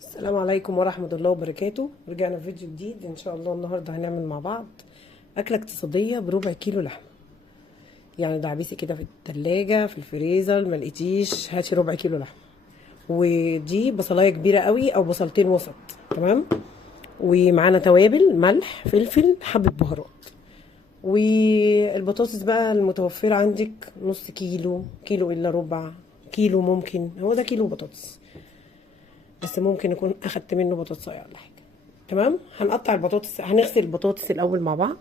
السلام عليكم ورحمة الله وبركاته. رجعنا في فيديو جديد ان شاء الله. النهاردة هنعمل مع بعض أكلة اقتصادية بربع كيلو لحمة. يعني دعبيسي كده في التلاجة في الفريزر، ما لقيتيش هاتي ربع كيلو لحمة. ودي بصلاية كبيرة قوي او بصلتين وسط. تمام. ومعانا توابل ملح فلفل حبة بهارات. والبطاطس بقى المتوفرة عندك نص كيلو، كيلو الا ربع كيلو، ممكن هو ده كيلو بطاطس، بس ممكن يكون اخدت منه بطاطسايه ولا حاجه. تمام. هنقطع البطاطس، هنغسل البطاطس الاول مع بعض.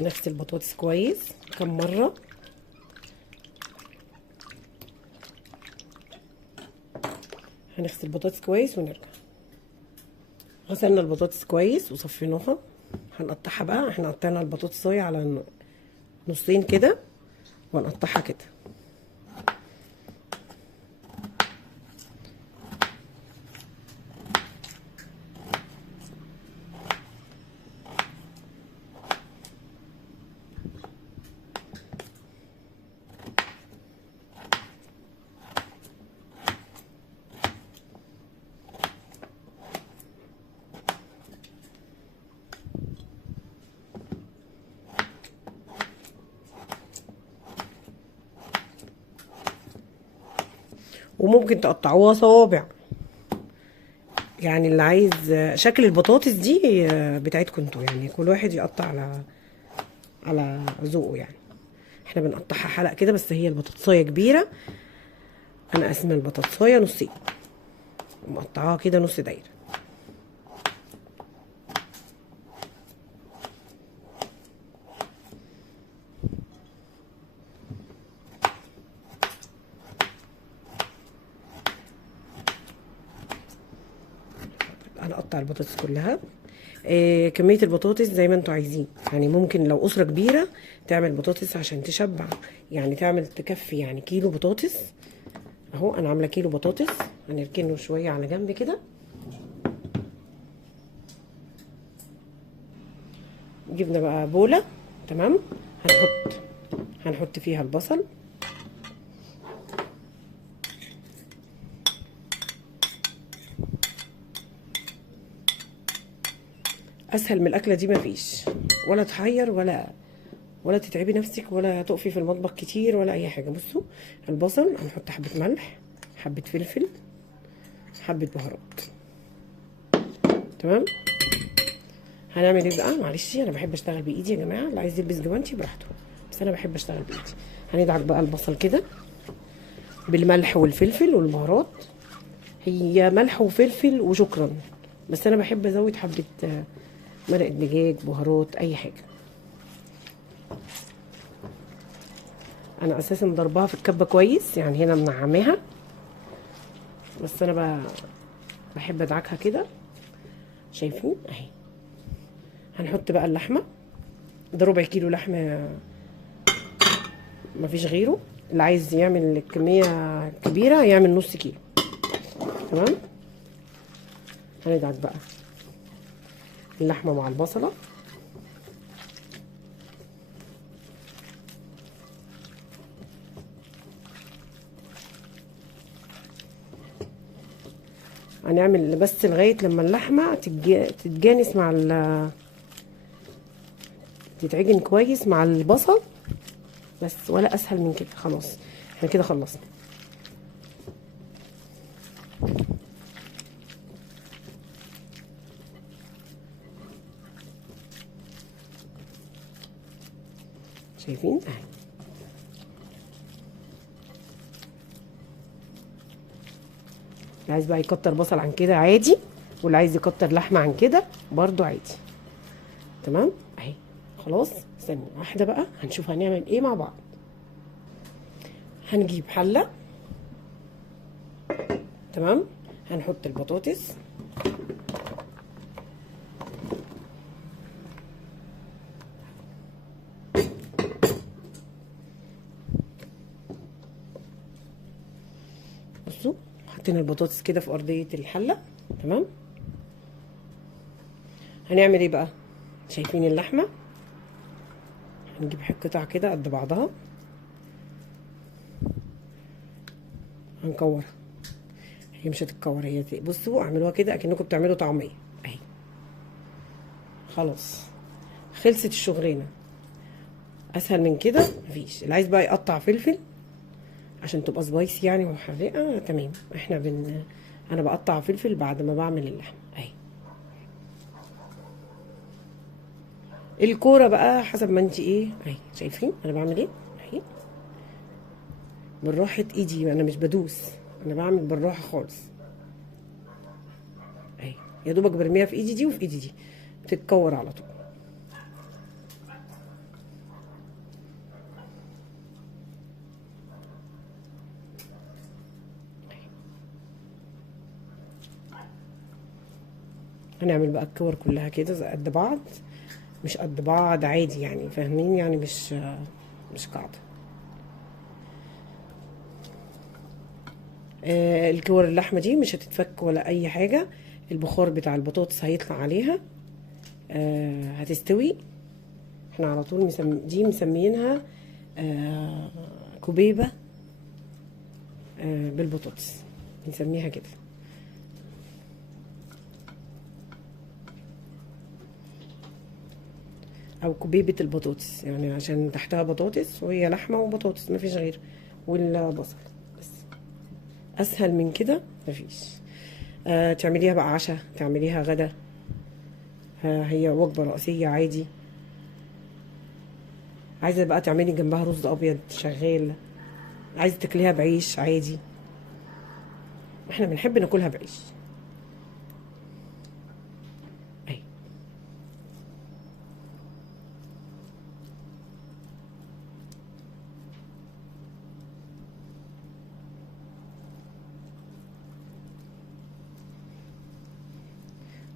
هنغسل البطاطس كويس كم مره. هنغسل البطاطس كويس ونرجع. غسلنا البطاطس كويس وصفيناها. هنقطعها بقى. احنا قطعنا البطاطسايه على نصين كده، وهنقطعها كده. وممكن تقطعوها صوابع، يعني اللي عايز. شكل البطاطس دي بتاعتكم انتوا، يعني كل واحد يقطع على ذوقه يعني. احنا بنقطعها حلق كده، بس هي البطاطسايه كبيره. انا قاسمه البطاطسايه نصين ومقطعاها كده نص دايره. هنقطع البطاطس كلها. كمية البطاطس زي ما انتوا عايزين، يعني ممكن لو أسرة كبيرة تعمل بطاطس عشان تشبع، يعني تعمل تكفي يعني كيلو بطاطس. اهو انا عاملة كيلو بطاطس. هنركنه شوية على جنب كده. جبنا بقى بولة. تمام. هنحط فيها البصل. اسهل من الاكله دي مفيش، ولا تحير ولا تتعبي نفسك، ولا تقفي في المطبخ كتير ولا اي حاجه. بصوا البصل، هنحط حبه ملح، حبه فلفل، حبه بهارات. تمام. هنعمل ايه بقى؟ معلش انا بحب اشتغل بايدي يا جماعه، اللي عايز يلبس جوانتي براحته، بس انا بحب اشتغل بايدي. هندعك بقى البصل كده بالملح والفلفل والبهارات. هي ملح وفلفل وشكرا، بس انا بحب ازود حبه مرقه دجاج، بهارات، اي حاجه. انا اساسا ضربها في الكبه كويس، يعني هنا منعماها، بس انا بقى بحب ادعكها كده. شايفين اهي. هنحط بقى اللحمه. ده ربع كيلو لحمه، مفيش غيره. اللي عايز يعمل كميه كبيره يعمل نص كيلو. تمام. هندعك بقى اللحمه مع البصله. هنعمل بس لغايه لما اللحمه تتجانس مع تتعجن كويس مع البصل، بس ولا اسهل من كده. خلاص احنا كده خلصنا. شايفين اهي. اللي عايز بقى يكتر بصل عن كده عادي، واللي عايز يكتر لحمه عن كده برضو عادي. تمام اهي. خلاص ثانيه واحده بقى هنشوف هنعمل ايه مع بعض. هنجيب حله. تمام. هنحط البطاطس. بصوا حطينا البطاطس كده في ارضيه الحله. تمام. هنعمل ايه بقى؟ شايفين اللحمه؟ هنجيب قطع كده قد بعضها، هنكورها. هي مش هتتكور، هي بصوا اعملوها كده اكنكم بتعملوا طعميه اهي. خلاص خلصت الشغلانه، اسهل من كده مفيش. اللي عايز بقى يقطع فلفل عشان تبقى سبايسي يعني وحرقه، تمام. انا بقطع فلفل بعد ما بعمل اللحمه اهي. الكوره بقى حسب ما انت ايه اهي. شايفين انا بعمل ايه اهي؟ بالراحه ايدي، انا مش بدوس، انا بعمل بالراحه خالص اهي. يا دوبك برميها في ايدي دي وفي ايدي دي، بتتكور على طول. هنعمل بقى الكور كلها كده زي قد بعض، مش قد بعض عادي يعني، فاهمين يعني؟ مش قاعده. الكور اللحمه دي مش هتتفك ولا اي حاجه، البخار بتاع البطاطس هيطلع عليها، هتستوي. احنا على طول دي مسميينها كبيبه بالبطاطس، بنسميها كده. او كبيبه البطاطس يعني، عشان تحتها بطاطس وهي لحمه وبطاطس مفيش غير، والبصل بس. اسهل من كده مفيش. تعمليها بقى عشاء، تعمليها غدا، هي وجبه رئيسيه عادي. عايزه بقى تعملي جنبها رز ابيض شغال، عايزه تاكليها بعيش عادي، احنا بنحب ناكلها بعيش اهي.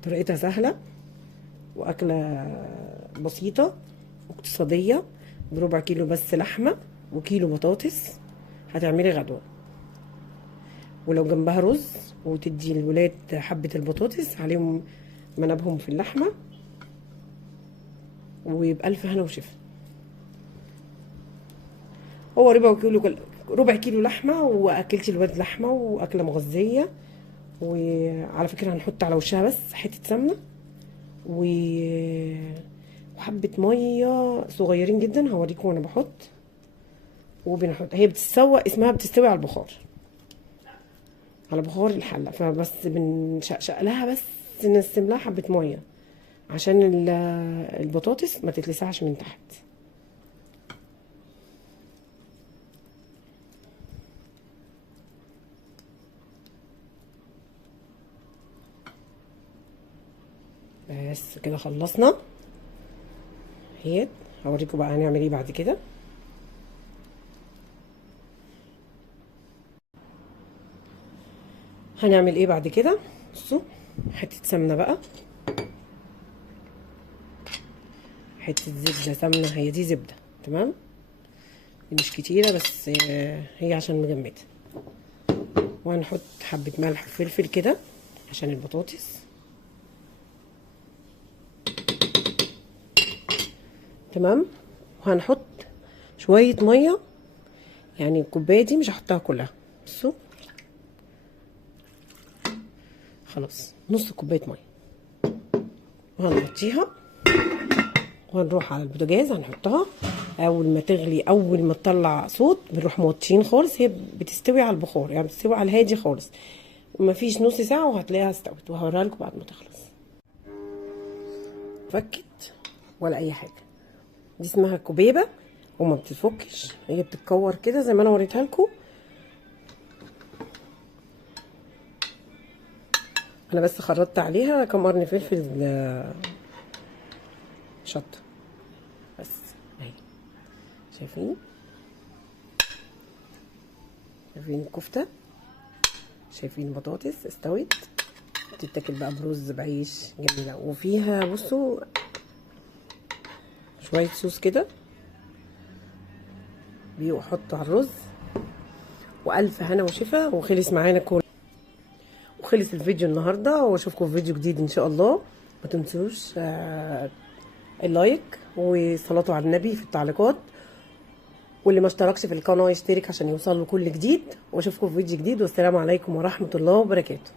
طريقتها سهله واكله بسيطه واقتصاديه، بربع كيلو بس لحمه وكيلو بطاطس هتعملي غدوه. ولو جنبها رز، وتدي الولاد حبه البطاطس عليهم منابهم في اللحمه، ويبقى الف هنا وشفا. هو ربع كيلو لحمه، واكلتي الولاد لحمه، واكله مغذيه. وعلى فكره هنحط على وشها بس حته سمنه و... وحبه ميه صغيرين جدا، هوريكم وانا بحط. وبنحط، هي بتتسوى، اسمها بتستوي على البخار، على بخار الحله. فبس بنشقشق لها بس، نقسم لها حبه ميه عشان البطاطس ما تتلسعش من تحت. بس كده خلصنا. اهي هوريكم بقى هنعمل ايه بعد كده. هنعمل ايه بعد كده؟ بصوا، حته سمنه بقى، حته زبده سمنه، هي دي زبده تمام، دي مش كتيره بس هي عشان مجمده. وهنحط حبه ملح وفلفل كده عشان البطاطس. تمام. وهنحط شويه ميه، يعني الكوبايه دي مش هحطها كلها، بصوا خلاص نص كوبايه ميه. وهنغطيها وهنروح على البوتاجاز هنحطها. اول ما تغلي، اول ما تطلع صوت بنروح موطيين خالص. هي بتستوي على البخار يعني، بتستوي على الهادي خالص، مفيش نص ساعه وهتلاقيها استوت. وهوريها لكم بعد ما تخلص. فكت ولا اي حاجه، دي اسمها كبيبه وما بتتفكش، هي بتتكور كده زي ما انا وريتها لكم. انا بس خرطت عليها كام قرن فلفل شطه بس اهي. شايفين الكفته، شايفين البطاطس استوت، تتاكل بقى برز بعيش جميله. وفيها بصوا شويه صوص كده بيحطوا على الرز، والف هنا وشفا. وخلص معانا كل وخلص الفيديو النهارده، واشوفكم في فيديو جديد ان شاء الله. ما تنسوش اللايك وصلاتوا على النبي في التعليقات، واللي ما اشتركش في القناه يشترك عشان يوصل له كل جديد. واشوفكم في فيديو جديد، والسلام عليكم ورحمه الله وبركاته.